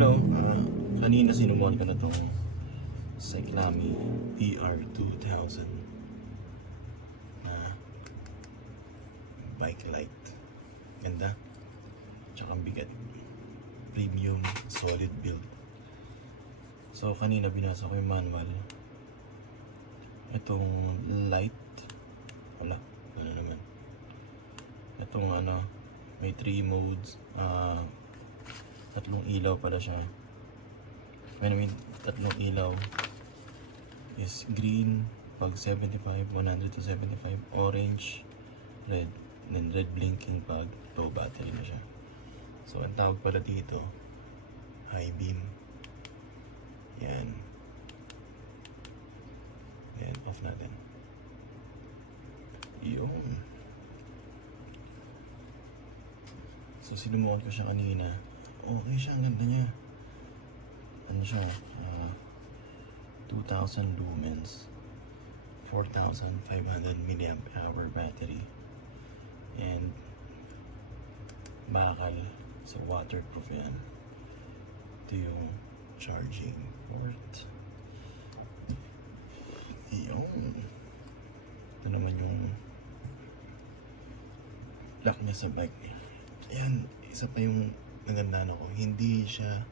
Hello, kanina sinubukan ko na itong Cyclami PR2000 na bike light. Ganda, tsaka ang bigat, premium, solid build. So kanina binasa ko yung manual. Itong light, wala, ano naman. Itong may 3 modes, tatlong ilaw pala siya. I mean, tatlong ilaw is green pag 75, 100 to 75, orange, red, then red blinking pag low battery na siya. So ang tawag pala dito, high beam. Yan. Yan, off natin. Yung so sinubukan ko siya kanina. Okay siya, ang ganda niya. Ano siya? 2,000 lumens, 4,500 milliamp hour battery, and bakal, so waterproof yan. Ito yung charging port. Yung ito naman yung lock niya sa bike. Ayan, isa pa yung nagandaan ako, hindi siya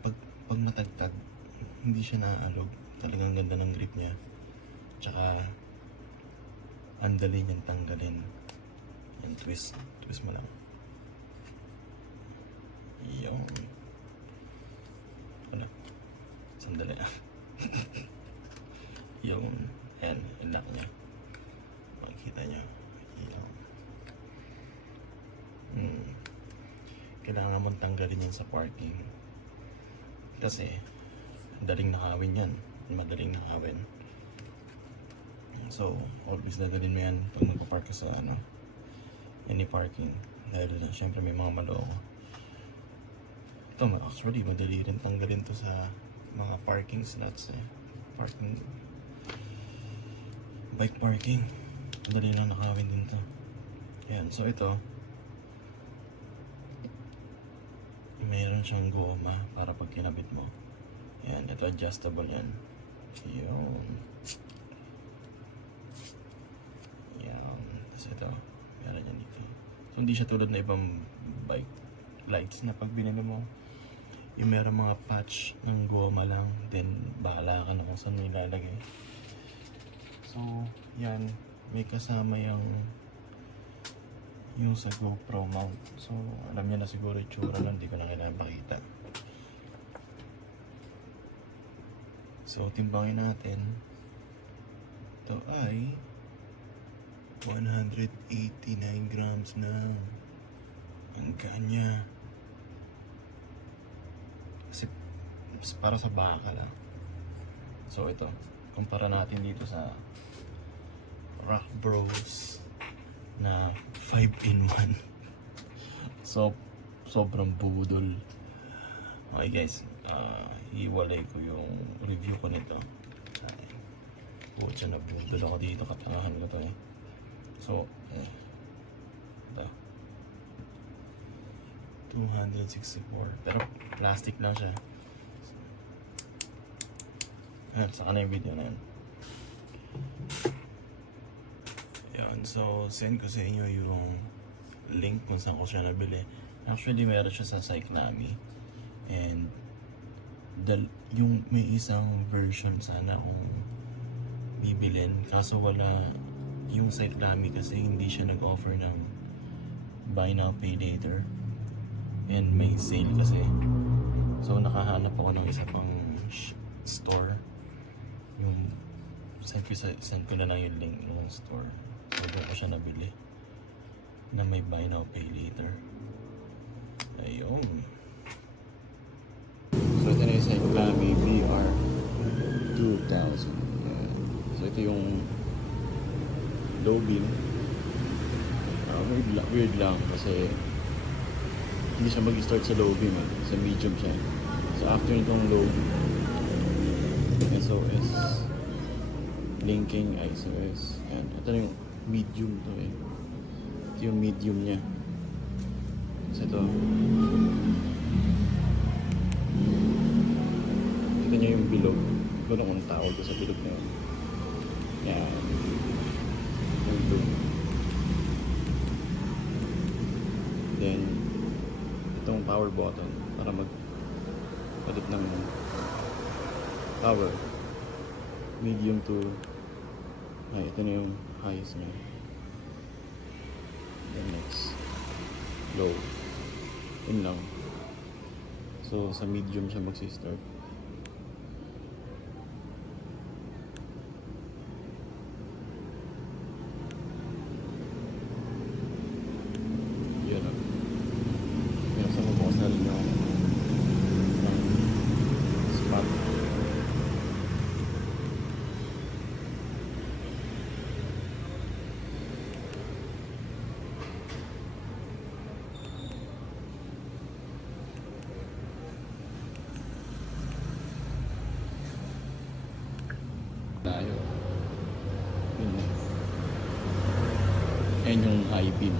pag matagtag, hindi siya naaalog. Talagang ganda ng grip niya, tsaka ang dali niyang tanggalin. Yan, twist mo lang. Yung sandali yung yan, lock niya, makikita niya. Kailangan mong tanggalin yan sa parking kasi daling nakawin yan, madaling nakawin. So always dadalhin mo yan pag nagpa-park ka sa any parking, dahil syempre may mga maloko. Ito actually madali rin tanggalin to sa mga parking slots parking, bike parking, madali lang nakawin din to. Yan, so ito mayroon siyang goma para pag kinabit mo. Yan, ito adjustable yan. Yun. Yan. Tapos ito, meron yan dito. So hindi siya tulad na ibang bike lights na pag binili mo, yung meron mga patch ng goma lang, then bahala ka na kung saan mo ilalagay. So yan, may kasama yung sa GoPro mount. So alam niya na siguro yung tsura lang, hindi ko na kailangan pakita. So timbangin natin. Ito ay 189 grams na ang kanya. Kasi para sa baka lang. So ito, kumpara natin dito sa Rock Bros na 5-in-1. So sobrang budol. Okay guys, iwalay ko yung review ko nito. Pucha, na budol ako dito, katangahan ko to So ito 264, pero plastic lang siya. Ayan, saka na yung video na yan. So send ko sa inyo yung link kung saan ko siya nabili. Actually meron siya sa Cyclami, and yung may isang version sana kung bibilin, kaso wala yung Cyclami kasi hindi siya nag-offer ng buy now pay later, and may sale kasi. So nakahanap ako ng isa pang store, yung send ko na lang yung link ng store. So doon ko siya nabili na may buy now pay later. Ayun. So ito na yung Cyclami PR2000. So ito yung low beam. Weird lang kasi hindi siya mag-start sa low beam sa medium siya. So after nitong low, SOS, blinking, SOS. Yan. Ito na yung medium to Ito yung medium niya. So ito nyo yung bilog. Doon akong tawag ko sa bilog na yun. Yan. Yung bilog. Then, itong power button para palit ng power. Medium to high. Ito na yung highest niya. Then next, low. Yun lang. So, sa medium siya magsi-start. Yan lang. Yan, sa mabukas na rin yung spot. Tayo. Yun na. Ayan yung high pin.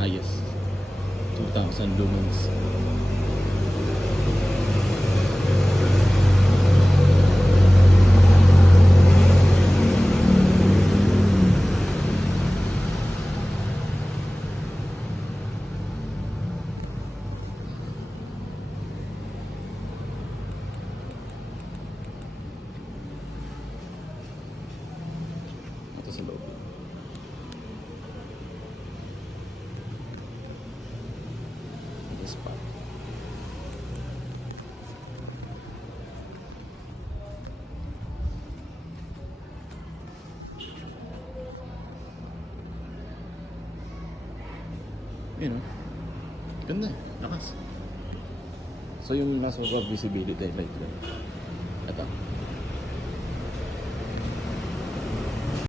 Highest. 2,000 lumens. Ito sa loob. Ito spot. Yun o. Ganda eh. Lakas. So yung nasa baba visibility light lang. Ito.